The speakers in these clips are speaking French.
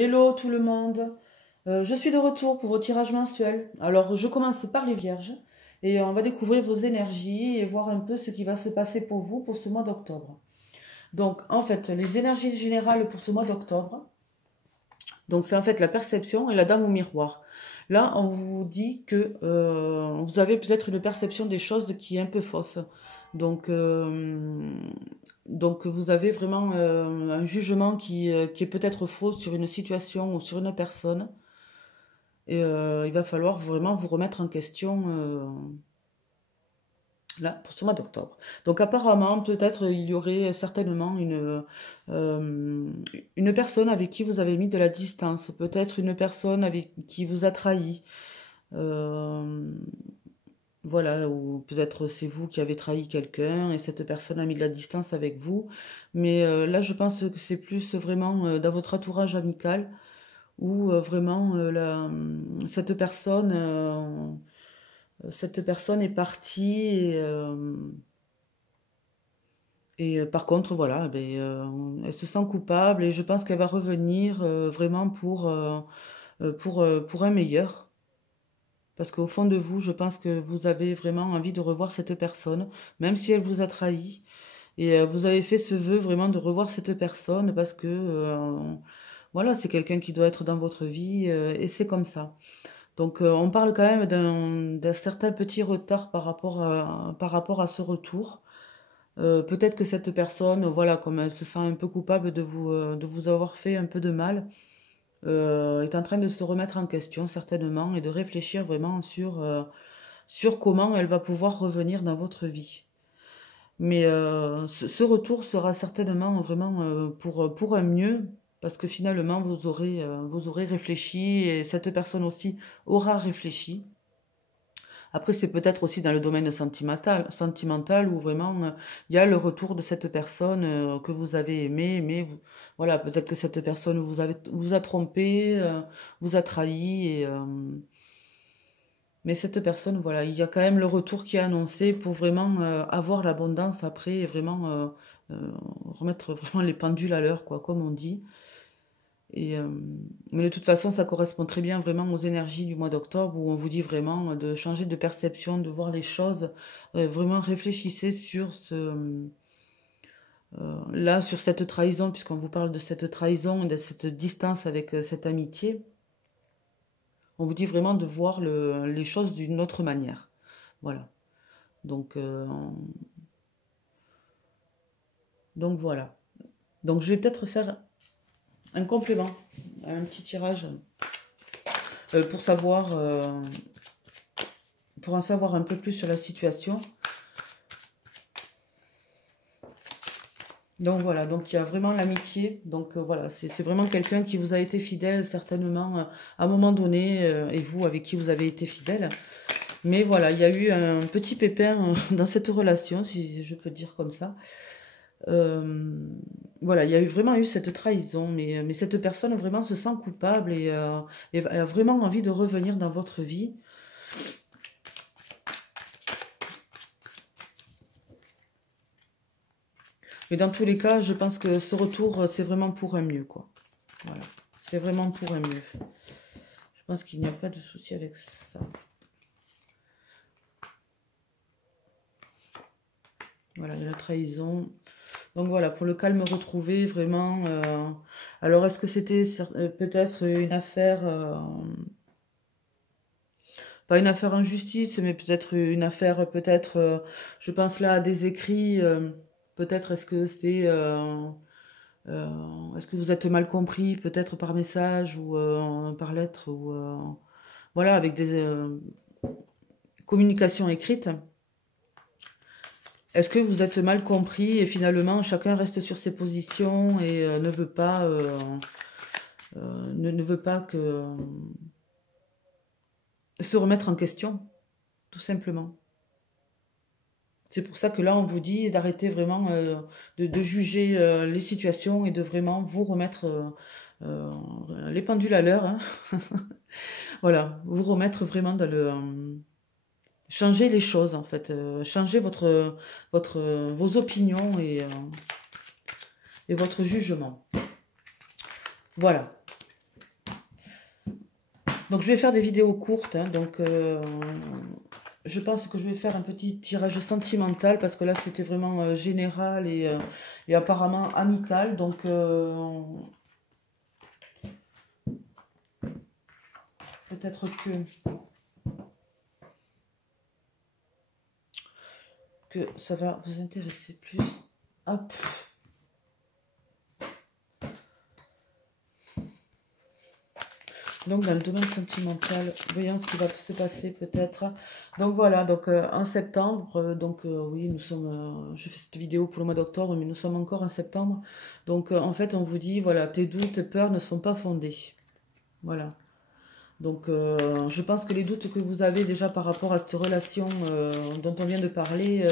Hello tout le monde. Je suis de retour pour vos tirages mensuels. Alors je commence par les vierges et on va découvrir vos énergies et voir un peu ce qui va se passer pour vous pour ce mois d'octobre. Donc en fait les énergies générales pour ce mois d'octobre, donc c'est en fait la perception et la dame au miroir. Là on vous dit que vous avez peut-être une perception des choses qui est un peu fausse. Donc, euh, donc vous avez vraiment un jugement qui est peut-être faux sur une situation ou sur une personne. Et il va falloir vraiment vous remettre en question là pour ce mois d'octobre. Donc apparemment, peut-être il y aurait certainement une personne avec qui vous avez mis de la distance, peut-être une personne avec qui vous a trahi. Euh, voilà, ou peut-être c'est vous qui avez trahi quelqu'un et cette personne a mis de la distance avec vous. Mais là, je pense que c'est plus vraiment dans votre entourage amical où vraiment cette personne est partie et par contre, voilà, ben, elle se sent coupable et je pense qu'elle va revenir vraiment pour un meilleur. Parce qu'au fond de vous, je pense que vous avez vraiment envie de revoir cette personne, même si elle vous a trahi. Et vous avez fait ce vœu vraiment de revoir cette personne parce que, voilà, c'est quelqu'un qui doit être dans votre vie et c'est comme ça. Donc, on parle quand même d'un certain petit retard par rapport à ce retour. Peut-être que cette personne, voilà, comme elle se sent un peu coupable de vous avoir fait un peu de mal, est en train de se remettre en question certainement et de réfléchir vraiment sur comment elle va pouvoir revenir dans votre vie. Mais ce retour sera certainement vraiment pour un mieux, parce que finalement vous aurez réfléchi et cette personne aussi aura réfléchi. Après, c'est peut-être aussi dans le domaine sentimental où vraiment il y a le retour de cette personne que vous avez aimée, mais voilà, peut-être que cette personne vous a trompé, vous a trahi, mais cette personne, voilà, il y a quand même le retour qui est annoncé pour vraiment avoir l'abondance après et vraiment euh, remettre vraiment les pendules à l'heure, quoi, comme on dit. Et, mais de toute façon, ça correspond très bien vraiment aux énergies du mois d'octobre où on vous dit vraiment de changer de perception, de voir les choses. Vraiment réfléchissez sur là, sur cette trahison, puisqu'on vous parle de cette trahison et de cette distance avec cette amitié. On vous dit vraiment de voir les choses d'une autre manière. Voilà. Donc, euh, donc voilà. Donc je vais peut-être faire un complément, un petit tirage pour savoir, pour en savoir un peu plus sur la situation. Donc voilà, donc il y a vraiment l'amitié. Donc voilà, c'est vraiment quelqu'un qui vous a été fidèle certainement à un moment donné et vous avec qui vous avez été fidèle. Mais voilà, il y a eu un petit pépin dans cette relation, si je peux dire comme ça. Euh, voilà, il y a vraiment eu cette trahison, mais cette personne vraiment se sent coupable et a vraiment envie de revenir dans votre vie. Mais dans tous les cas, je pense que ce retour, c'est vraiment pour un mieux, quoi. Voilà, c'est vraiment pour un mieux. Je pense qu'il n'y a pas de souci avec ça. Voilà, il y a la trahison. Donc voilà, pour le calme retrouvé, vraiment. Alors, est-ce que c'était peut-être une affaire, pas une affaire en justice, mais peut-être une affaire, peut-être, je pense là à des écrits, peut-être est-ce que c'est, est-ce que vous êtes mal compris, peut-être par message ou par lettre, ou voilà, avec des communications écrites. Est-ce que vous êtes mal compris et finalement chacun reste sur ses positions et ne veut pas ne veut pas que se remettre en question, tout simplement. C'est pour ça que là, on vous dit d'arrêter vraiment de juger les situations et de vraiment vous remettre les pendules à l'heure. Hein. Voilà, vous remettre vraiment dans le... changer les choses, en fait. Changer vos opinions et votre jugement. Voilà. Donc, je vais faire des vidéos courtes. Hein, donc, je pense que je vais faire un petit tirage sentimental parce que là, c'était vraiment général et apparemment amical. Donc, peut-être que ça va vous intéresser plus. Hop. Donc, dans le domaine sentimental, voyons ce qui va se passer peut-être. Donc, voilà, donc en septembre, oui, nous sommes, je fais cette vidéo pour le mois d'octobre, mais nous sommes encore en septembre. Donc, en fait, on vous dit, voilà, tes doutes, tes peurs ne sont pas fondés. Voilà. Donc, je pense que les doutes que vous avez déjà par rapport à cette relation dont on vient de parler,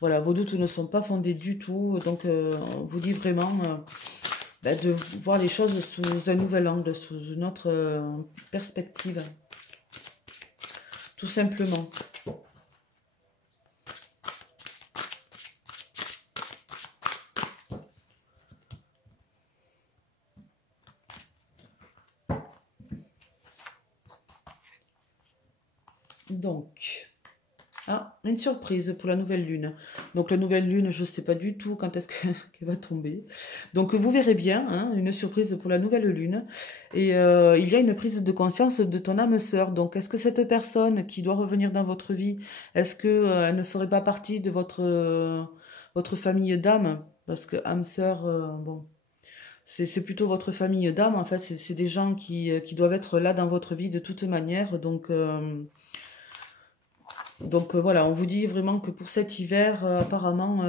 voilà, vos doutes ne sont pas fondés du tout. Donc, on vous dit vraiment de voir les choses sous un nouvel angle, sous une autre perspective, tout simplement. Donc, une surprise pour la nouvelle lune. Donc la nouvelle lune, je ne sais pas du tout quand est-ce qu'elle va tomber. Donc vous verrez bien, hein, une surprise pour la nouvelle lune. Et il y a une prise de conscience de ton âme sœur. Donc est-ce que cette personne qui doit revenir dans votre vie, est-ce qu'elle ne ferait pas partie de votre famille d'âme? Parce que âme sœur, bon, c'est plutôt votre famille d'âme. En fait, c'est des gens qui doivent être là dans votre vie de toute manière. Donc voilà, on vous dit vraiment que pour cet hiver, apparemment,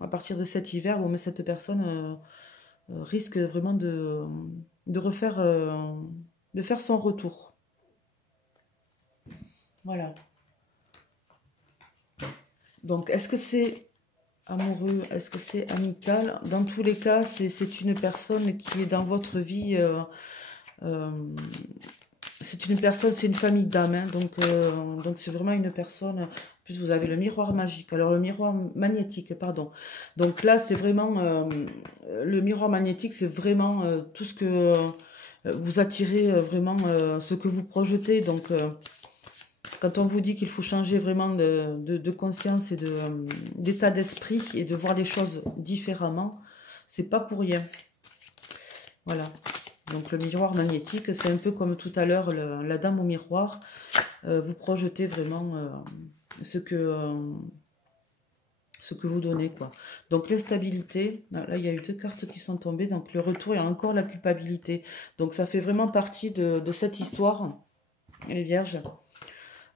à partir de cet hiver, bon, mais cette personne risque vraiment de refaire, de faire son retour. Voilà. Donc, est-ce que c'est amoureux? Est-ce que c'est amical? Dans tous les cas, c'est une personne qui est dans votre vie. C'est une personne, c'est une famille d'âmes, hein, donc c'est vraiment une personne. En plus, vous avez le miroir magique, alors le miroir magnétique, pardon. Donc là, c'est vraiment le miroir magnétique, c'est vraiment tout ce que vous attirez, vraiment ce que vous projetez. Donc, quand on vous dit qu'il faut changer vraiment de conscience et d'état d'esprit et de voir les choses différemment, c'est pas pour rien. Voilà. Donc le miroir magnétique, c'est un peu comme tout à l'heure, la dame au miroir. Vous projetez vraiment ce que vous donnez, quoi. Donc l'instabilité, là il y a eu 2 cartes qui sont tombées, donc le retour et encore la culpabilité. Donc ça fait vraiment partie de cette histoire, les vierges.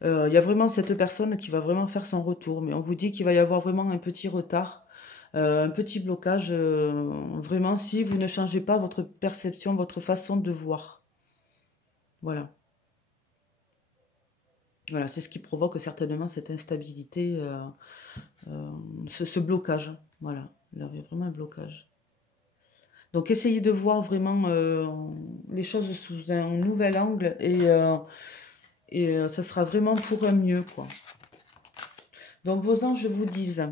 Il y a vraiment cette personne qui va vraiment faire son retour, mais on vous dit qu'il va y avoir vraiment un petit retard. Un petit blocage, vraiment, si vous ne changez pas votre perception, votre façon de voir. Voilà. Voilà, c'est ce qui provoque certainement cette instabilité, ce blocage. Voilà, il y avait vraiment un blocage. Donc, essayez de voir vraiment les choses sous un nouvel angle et ça sera vraiment pour un mieux, quoi. Donc, vos anges vous disent...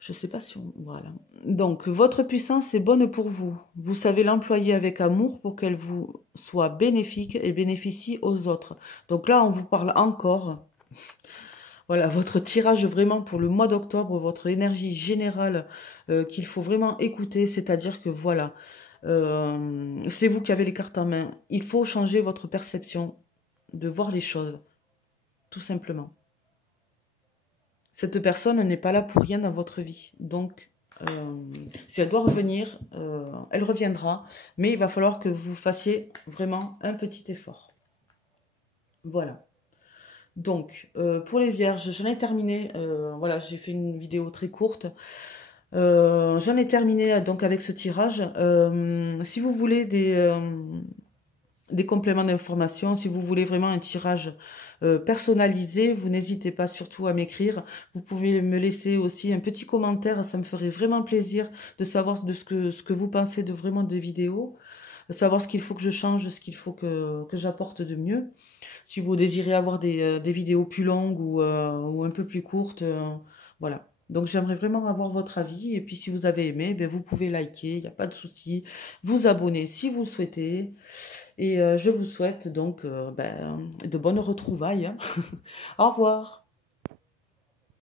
Je ne sais pas si on... Voilà. Donc, votre puissance est bonne pour vous. Vous savez l'employer avec amour pour qu'elle vous soit bénéfique et bénéficie aux autres. Donc là, on vous parle encore. Voilà, votre tirage vraiment pour le mois d'octobre, votre énergie générale qu'il faut vraiment écouter. C'est-à-dire que voilà, c'est vous qui avez les cartes en main. Il faut changer votre perception de voir les choses, tout simplement. Cette personne n'est pas là pour rien dans votre vie. Donc, si elle doit revenir, elle reviendra. Mais il va falloir que vous fassiez vraiment un petit effort. Voilà. Donc, pour les vierges, j'en ai terminé. Voilà, j'ai fait une vidéo très courte. J'en ai terminé donc avec ce tirage. Si vous voulez des compléments d'information, si vous voulez vraiment un tirage personnalisé, vous n'hésitez pas surtout à m'écrire. Vous pouvez me laisser aussi un petit commentaire, ça me ferait vraiment plaisir de savoir ce que vous pensez de vraiment des vidéos, de savoir ce qu'il faut que je change, ce qu'il faut que j'apporte de mieux. Si vous désirez avoir des vidéos plus longues ou un peu plus courtes, voilà. Donc j'aimerais vraiment avoir votre avis. Et puis si vous avez aimé, ben, vous pouvez liker, il n'y a pas de souci. Vous abonner si vous le souhaitez. Et je vous souhaite donc de bonnes retrouvailles, hein. Au revoir.